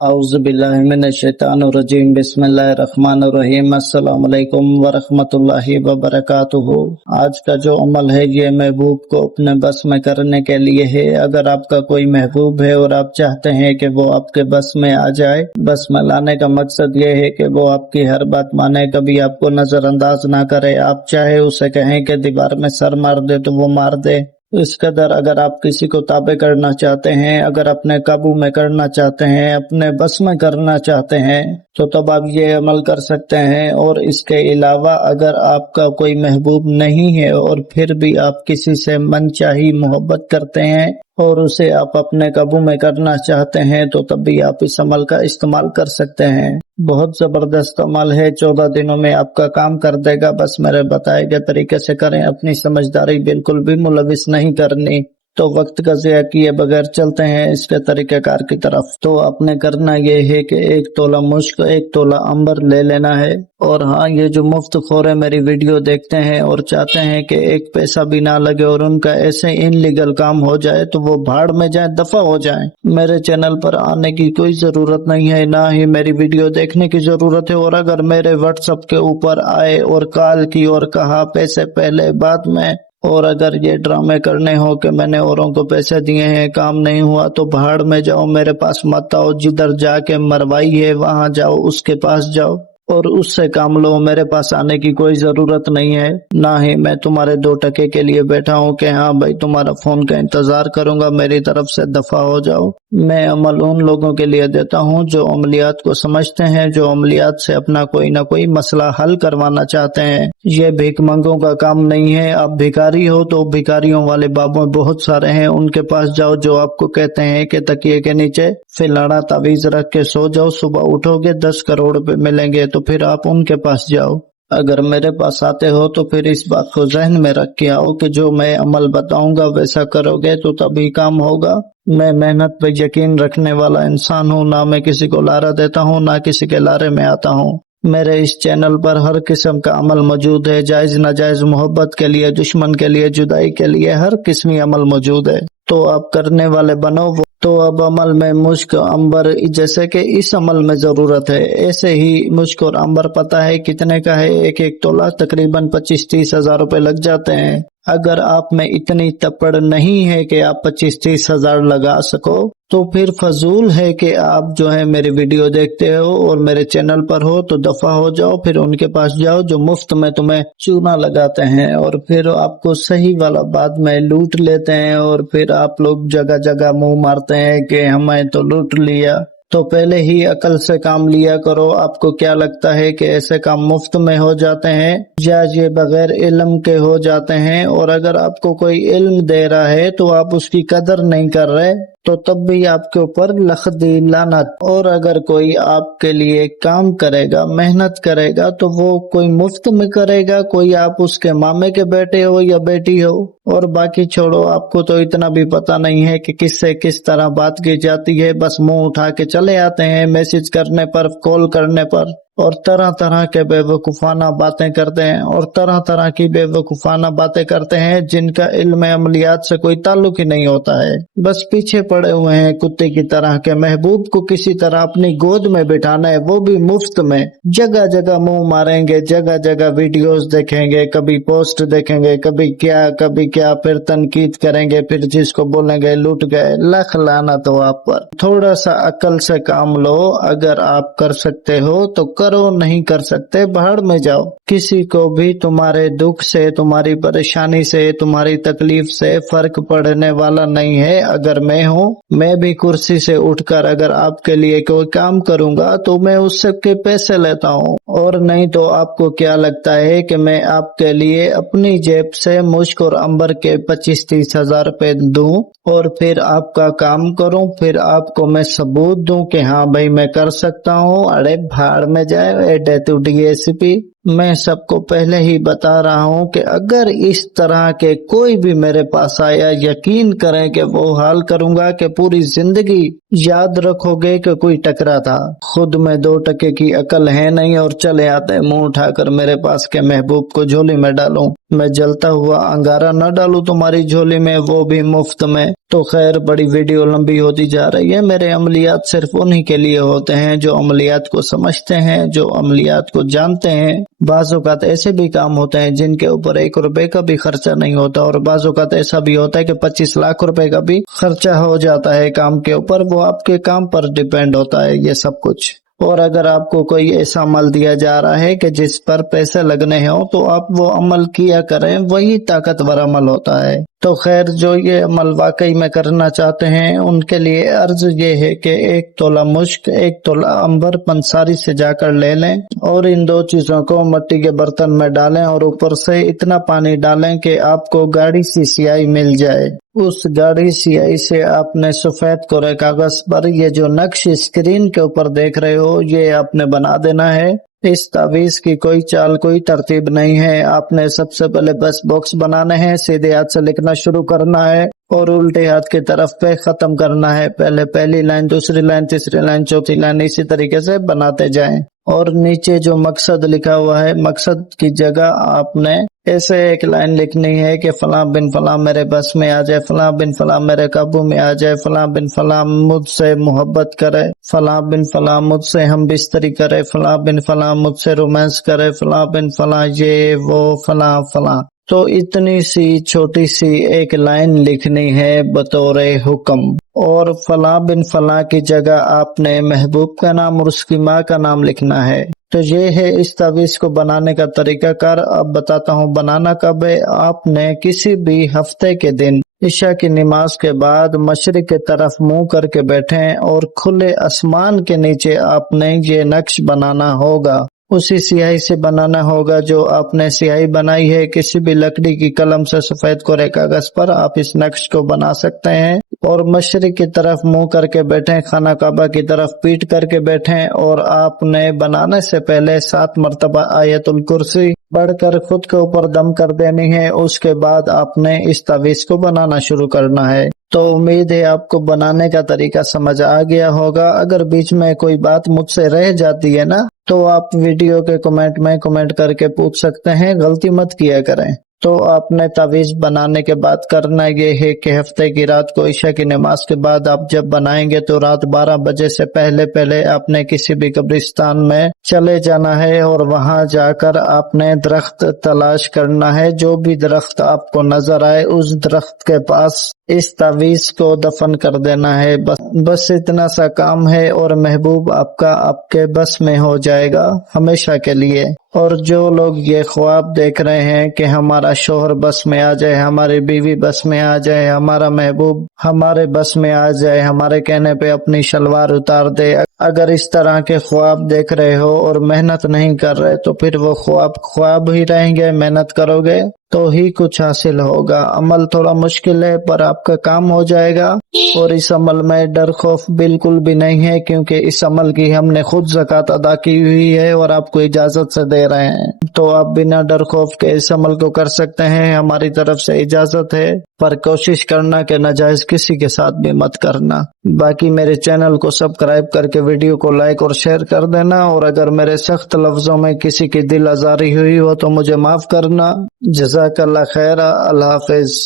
औज़ुबिल्लाहिमिनश्शैतानिर्रजीम बिस्मिल्लाहिर्रहमानिर्रहीम अस्सलाम वालेकुम वरहमतुल्लाहि वबरकातुहू। आज का जो अमल है ये महबूब को अपने बस में करने के लिए है। अगर आपका कोई महबूब है और आप चाहते हैं कि वो आपके बस में आ जाए, बस में लाने का मकसद ये है कि वो आपकी हर बात माने, कभी आपको नजरअंदाज ना करे। आप चाहे उसे कहें कि दीवार में सर मार दे तो वो मार दे। इस कदर अगर आप किसी को ताबे करना चाहते हैं, अगर अपने काबू में करना चाहते हैं, अपने बस में करना चाहते हैं, तो तब आप ये अमल कर सकते हैं। और इसके अलावा अगर आपका कोई महबूब नहीं है और फिर भी आप किसी से मनचाही मोहब्बत करते हैं और उसे आप अपने काबू में करना चाहते हैं, तो तब भी आप इस अमल का इस्तेमाल कर सकते हैं। बहुत जबरदस्त अमल है, 14 दिनों में आपका काम कर देगा। बस मेरे बताए गए तरीके से करें, अपनी समझदारी बिल्कुल भी मुलविस नहीं करनी। तो वक्त का ज़िया किए बगैर चलते हैं इसके तरीक़ेकार की तरफ। तो आपने करना ये है कि 1 तोला मुश्क, 1 तोला अंबर ले लेना है। और हाँ, ये जो मुफ्त खोरे मेरी वीडियो देखते हैं और चाहते हैं कि 1 पैसा भी ना लगे और उनका ऐसे इनलीगल काम हो जाए, तो वो भाड़ में जाए, दफा हो जाए। मेरे चैनल पर आने की कोई जरूरत नहीं है, ना ही मेरी वीडियो देखने की जरूरत है। और अगर मेरे व्हाट्सएप के ऊपर आए और कॉल की और कहा पैसे पहले बाद में, और अगर ये ड्रामे करने हो कि मैंने औरों को पैसे दिए हैं, काम नहीं हुआ, तो भाड़ में जाओ, मेरे पास मत आओ। जिधर जाके मरवाई है वहां जाओ, उसके पास जाओ और उससे काम लो। मेरे पास आने की कोई जरूरत नहीं है, ना ही मैं तुम्हारे 2 टके के लिए बैठा हूँ कि हाँ भाई तुम्हारा फोन का इंतजार करूंगा। मेरी तरफ से दफा हो जाओ। मैं अमल उन लोगों के लिए देता हूँ जो अमलियात को समझते हैं, जो अमलियात से अपना कोई ना कोई मसला हल करवाना चाहते हैं। ये भीख मंगों का काम नहीं है। आप भिखारी हो तो भिखारियों वाले बाबू बहुत सारे हैं, उनके पास जाओ जो आपको कहते हैं कि तकिए के नीचे फिलाना तावीज रख के सो जाओ, सुबह उठोगे 10 करोड़ रुपए मिलेंगे। तो फिर आप उनके पास जाओ। अगर मेरे पास आते हो तो फिर इस बात को जहन में रख के आओ कि जो मैं अमल बताऊंगा वैसा करोगे तो तभी काम होगा। मैं मेहनत पे यकीन रखने वाला इंसान हूँ, ना मैं किसी को लारा देता हूँ, ना किसी के लारे में आता हूँ। मेरे इस चैनल पर हर किस्म का अमल मौजूद है, जायज नाजायज, मोहब्बत के लिए, दुश्मन के लिए, जुदाई के लिए, हर किस्मी अमल मौजूद है। तो आप करने वाले बनो। तो अब अमल में मुश्क अंबर, जैसे कि इस अमल में जरूरत है, ऐसे ही मुश्क और अंबर पता है कितने का है? 1 तोला तकरीबन 25-30 हजार रुपए लग जाते हैं। अगर आप में इतनी तपड़ नहीं है कि आप 25-30 हजार लगा सको, तो फिर फजूल है कि आप जो है मेरी वीडियो देखते हो और मेरे चैनल पर हो, तो दफा हो जाओ। फिर उनके पास जाओ जो मुफ्त में तुम्हें चूना लगाते हैं और फिर आपको सही वाला बाद में लूट लेते हैं। और फिर आप लोग जगह जगह मुंह मारते हैं कि हमें तो लूट लिया। तो पहले ही अकल से काम लिया करो। आपको क्या लगता है कि ऐसे काम मुफ्त में हो जाते हैं या ये बगैर इल्म के हो जाते हैं? और अगर आपको कोई इल्म दे रहा है तो आप उसकी कदर नहीं कर रहे, तो तब भी आपके ऊपर लख्दी लानत। और अगर कोई आपके लिए काम करेगा, मेहनत करेगा, तो वो कोई मुफ्त में करेगा, कोई आप उसके मामे के बेटे हो या बेटी हो। और बाकी छोड़ो, आपको तो इतना भी पता नहीं है कि किससे किस तरह बात की जाती है। बस मुंह उठा के चले आते हैं मैसेज करने पर, कॉल करने पर, और तरह तरह के बेवकूफाना बातें करते हैं और तरह तरह की बेवकूफाना बातें करते हैं जिनका इल्म अमलियात से कोई ताल्लुक ही नहीं होता है। बस पीछे पड़े हुए हैं कुत्ते की तरह के। महबूब को किसी तरह अपनी गोद में बिठाना है, वो भी मुफ्त में। जगह जगह मुंह मारेंगे, जगह जगह वीडियोस देखेंगे, कभी पोस्ट देखेंगे, कभी क्या, फिर तनकीद करेंगे, फिर जिसको बोलेंगे लूट गए। लख लानत हो आप पर। थोड़ा सा अकल से काम लो। अगर आप कर सकते हो तो करो, नहीं कर सकते भाड़ में जाओ। किसी को भी तुम्हारे दुख से, तुम्हारी परेशानी से, तुम्हारी तकलीफ से फर्क पड़ने वाला नहीं है। अगर मैं भी कुर्सी से उठकर अगर आपके लिए कोई काम करूंगा तो मैं उससे के पैसे लेता हूँ। और नहीं तो आपको क्या लगता है कि मैं आपके लिए अपनी जेब से मुश्क और अंबर के 25-30 हजार रुपए दूं और फिर आपका काम करूं, फिर आपको मैं सबूत दूं कि हाँ भाई मैं कर सकता हूँ? अरे भाड़ में जाए एडे तू DSP। मैं सबको पहले ही बता रहा हूँ कि अगर इस तरह के कोई भी मेरे पास आया, यकीन करें कि वो हाल करूंगा कि पूरी जिंदगी याद रखोगे कि कोई टकरा था। खुद में 2 टके की अकल है नहीं और चले आते मुंह उठाकर मेरे पास के महबूब को झोली में डालूं। मैं जलता हुआ अंगारा न डालूं तुम्हारी झोली में, वो भी मुफ्त में। तो खैर, बड़ी वीडियो लंबी होती जा रही है। मेरे अमलियात सिर्फ उन्हीं के लिए होते हैं जो अमलियात को समझते हैं, जो अमलियात को जानते हैं। बाज़ औक़ात ऐसे भी काम होते हैं जिनके ऊपर 1 रुपए का भी खर्चा नहीं होता, और बाज़ औक़ात ऐसा भी होता है कि 25 लाख रुपए का भी खर्चा हो जाता है काम के ऊपर। वो आपके काम पर डिपेंड होता है ये सब कुछ। और अगर आपको कोई ऐसा अमल दिया जा रहा है कि जिस पर पैसे लगने हो, तो आप वो अमल किया करें, वही ताकतवर अमल होता है। तो खैर, जो ये अमल वाकई में करना चाहते हैं उनके लिए अर्ज ये है कि 1 तोला मुश्क, 1 तोला अंबर पंसारी से जाकर ले लें और इन 2 चीजों को मिट्टी के बर्तन में डालें और ऊपर से इतना पानी डालें कि आपको गाढ़ी सी स्याही मिल जाए। उस गाढ़ी स्याही से आपने सफेद कोरे कागज पर ये जो नक्श स्क्रीन के ऊपर देख रहे हो, ये आपने बना देना है। इस तावीज की कोई चाल, कोई तरतीब नहीं है। आपने सबसे पहले बस बॉक्स बनाने हैं, सीधे हाथ से लिखना शुरू करना है और उल्टे हाथ की तरफ पे खत्म करना है। पहले पहली लाइन, दूसरी लाइन, तीसरी लाइन, चौथी लाइन, इसी तरीके से बनाते जाएं। और नीचे जो मकसद लिखा हुआ है, मकसद की जगह आपने ऐसे एक लाइन लिखनी है कि फलां बिन फलां मेरे बस में आ जाए, फलां बिन फलां मेरे काबू में आ जाए, फलां बिन फलां मुझसे मोहब्बत करे, फलां बिन फलां मुझसे हम बिस्तरी करे, फलां बिन फलां मुझसे रोमांस करे, फलां बिन फलां ये वो फलां फलां। तो इतनी सी छोटी सी एक लाइन लिखनी है बतौर हुक्म। और फलां बिन फलां की जगह आपने महबूब का नाम और उसकी माँ का नाम लिखना है। तो ये है इस तावीज़ को बनाने का तरीकाकार। अब बताता हूँ बनाना कब है। आपने किसी भी हफ्ते के दिन इशा की नमाज के बाद मशरिक की तरफ मुंह करके बैठें और खुले आसमान के नीचे आपने ये नक्श बनाना होगा। उसी स्याही से बनाना होगा जो आपने स्याही बनाई है। किसी भी लकड़ी की कलम से सफेद कोरे कागज पर आप इस नक्श को बना सकते हैं। और मशरिक की तरफ मुंह करके बैठें, खाना काबा की तरफ पीठ करके बैठें और आपने बनाने से पहले 7 मरतबा आयतुल कुर्सी पढ़कर खुद के ऊपर दम कर देनी है। उसके बाद आपने इस तावीज़ को बनाना शुरू करना है। तो उम्मीद है आपको बनाने का तरीका समझ आ गया होगा। अगर बीच में कोई बात मुझसे रह जाती है ना, तो आप वीडियो के कमेंट में कमेंट करके पूछ सकते हैं, गलती मत किया करें। तो आपने तावीज़ बनाने के बाद करना ये है कि हफ्ते की रात को ईशा की नमाज के बाद आप जब बनाएंगे तो रात 12 बजे से पहले पहले आपने किसी भी कब्रिस्तान में चले जाना है और वहां जाकर आपने दरख्त तलाश करना है। जो भी दरख्त आपको नजर आए उस दरख्त के पास इस तावीज़ को दफन कर देना है। बस इतना सा काम है और महबूब आपका आपके बस में हो जाएगा हमेशा के लिए। और जो लोग ये ख्वाब देख रहे हैं कि हमारा शोहर बस में आ जाए, हमारी बीवी बस में आ जाए, हमारा महबूब हमारे बस में आ जाए, हमारे कहने पे अपनी शलवार उतार दे, अगर इस तरह के ख्वाब देख रहे हो और मेहनत नहीं कर रहे तो फिर वो ख्वाब ही रहेंगे। मेहनत करोगे तो ही कुछ हासिल होगा। अमल थोड़ा मुश्किल है पर आपका काम हो जाएगा। और इस अमल में डर खौफ बिल्कुल भी नहीं है, क्योंकि इस अमल की हमने खुद ज़कात अदा की हुई है और आपको इजाजत से दे रहे हैं। तो आप बिना डर खौफ के इस अमल को कर सकते हैं, हमारी तरफ से इजाजत है। पर कोशिश करना कि नाजायज किसी के साथ भी मत करना। बाकी मेरे चैनल को सब्सक्राइब करके वीडियो को लाइक और शेयर कर देना। और अगर मेरे सख्त लफ्जों में किसी की दिल आजारी हुई हो तो मुझे माफ करना। जज़ाकल्लाह खैर। अल्लाह हाफिज।